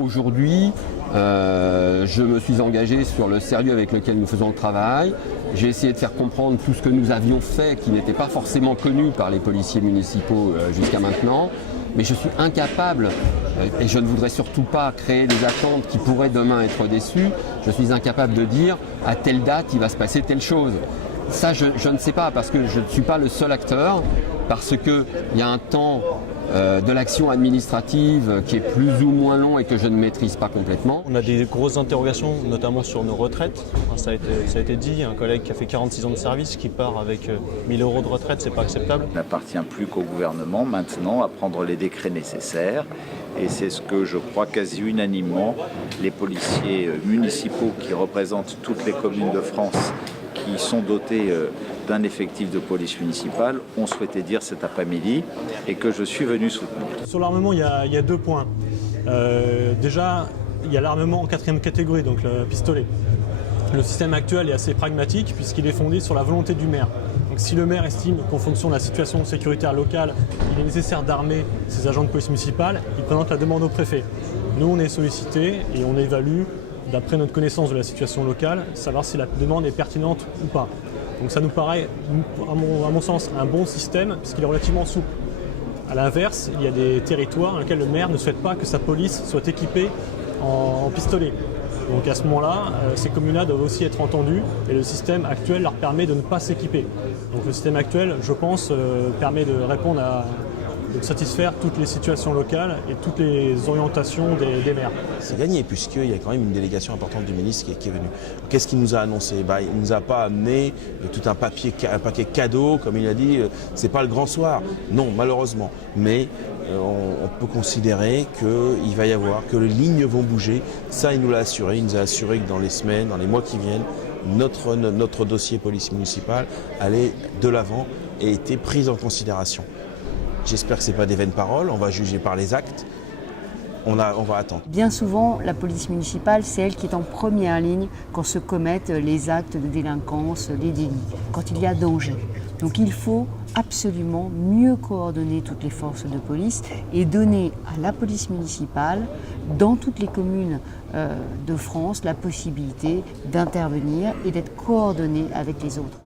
Aujourd'hui, je me suis engagé sur le sérieux avec lequel nous faisons le travail. J'ai essayé de faire comprendre tout ce que nous avions fait qui n'était pas forcément connu par les policiers municipaux jusqu'à maintenant. Mais je suis incapable, et je ne voudrais surtout pas créer des attentes qui pourraient demain être déçues, je suis incapable de dire à telle date il va se passer telle chose. Ça, je ne sais pas, parce que je ne suis pas le seul acteur, parce qu'il y a un temps de l'action administrative qui est plus ou moins long et que je ne maîtrise pas complètement. On a des grosses interrogations, notamment sur nos retraites. Ça a été dit, un collègue qui a fait 46 ans de service, qui part avec 1 000 € de retraite, c'est pas acceptable. Il n'appartient plus qu'au gouvernement maintenant à prendre les décrets nécessaires. Et c'est ce que je crois quasi unanimement les policiers municipaux qui représentent toutes les communes de France qui sont dotés d'un effectif de police municipale ont souhaité dire cet après-midi et que je suis venu soutenir. Sur l'armement, il y a 2 points. Déjà, il y a l'armement en 4e catégorie, donc le pistolet. Le système actuel est assez pragmatique puisqu'il est fondé sur la volonté du maire. Donc si le maire estime qu'en fonction de la situation sécuritaire locale, il est nécessaire d'armer ses agents de police municipale, il présente la demande au préfet. Nous, on est sollicité et on évalue, d'après notre connaissance de la situation locale, savoir si la demande est pertinente ou pas. Donc ça nous paraît, à mon sens, un bon système puisqu'il est relativement souple. A l'inverse, il y a des territoires dans lesquels le maire ne souhaite pas que sa police soit équipée en pistolet. Donc à ce moment-là, ces communes-là doivent aussi être entendues et le système actuel leur permet de ne pas s'équiper. Donc le système actuel, je pense, permet de répondre de satisfaire toutes les situations locales et toutes les orientations des maires. C'est gagné puisqu'il y a quand même une délégation importante du ministre qui est venue. Qu'est-ce qu'il nous a annoncé? Il ne nous a pas amené tout un paquet cadeau, comme il a dit, c'est pas le grand soir. Non, malheureusement. Mais on peut considérer qu'il va y avoir, que les lignes vont bouger. Ça, il nous l'a assuré. Il nous a assuré que dans les semaines, dans les mois qui viennent, notre dossier police municipale allait de l'avant et était pris en considération. J'espère que ce n'est pas des vaines paroles, on va juger par les actes, on va attendre. Bien souvent, la police municipale, c'est elle qui est en première ligne quand se commettent les actes de délinquance, les délits, quand il y a danger. Donc il faut absolument mieux coordonner toutes les forces de police et donner à la police municipale, dans toutes les communes de France, la possibilité d'intervenir et d'être coordonnée avec les autres.